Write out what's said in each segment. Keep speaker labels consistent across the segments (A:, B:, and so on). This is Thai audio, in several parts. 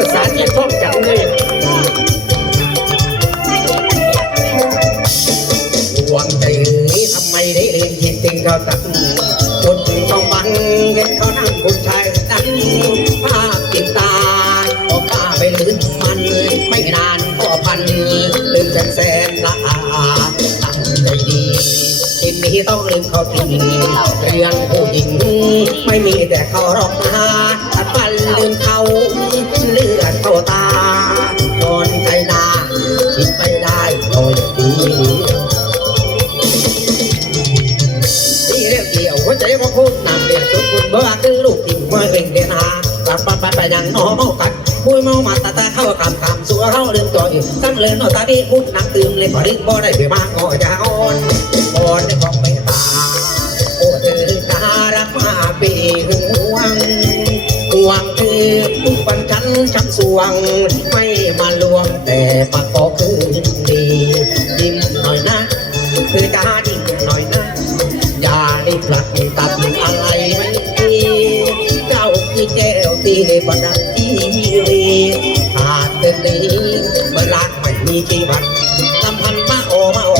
A: าสารเย็นพร้อมกันเลวังใจนี้ทำไมได้เรียนคิดติงเขาตักคนต้องบังเห็นเขานั่งผู้ชายนั้นภาพติดตาออกป้าไปลืมมัน ไม่นานก็พันลืมแสนแสนละอาตั้งใจดีทีนี้ต้องลืมเขาทีเรื่องผู้หญิง ไม่มีแต่เขารอกหา ที่เรียกเกี่ยวหัวใจว่าพูดนำเรียกชุดคุณเบื่อคือลูกทิ้งเมื่อเร่งเดนากลับไปไปไปยังนอเมากัดมุยเมามาตาตาเข้ากำกำสัวเราลืมตัวอยู่ตั้งเลยนอตาดีพูดนักตื่มเลยพอดิ้นบ่ได้เบื่อมากก็จะอ่อนอ่อนในของไม่ตาโอ้เธอตารักมาปีหึงหวงห่วงคือทุกวันฉันชักสวง ไม่มาลวงแต่ปากก็คือดียิ้มหน่อยนะ คือตาดิ้งหน่อยนะอย่าได้ผลักตัดอะไรไม่ดีเจ้าที่แก้วที่บันดังที่รีขาดเดินนี้เมื่อรักไม่มีกี่วันลำพันมาโอมาโอ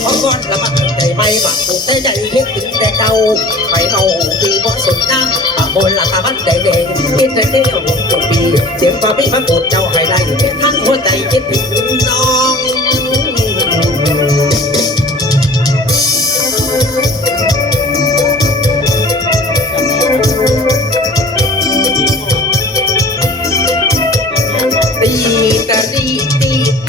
A: เพราะก้อนละมันใจไม่บักผูกใจใจคิดถึงแต่เก่าไปเอาที่บ่สุดน้ำปะบนละตาบันใจแดงคิดแต่เที่ยวหกปีเสียงฟ้าพี่พระโกรธเจ้าให้ได้ทั้งหัวใจคิดถึง ตีตะตีตี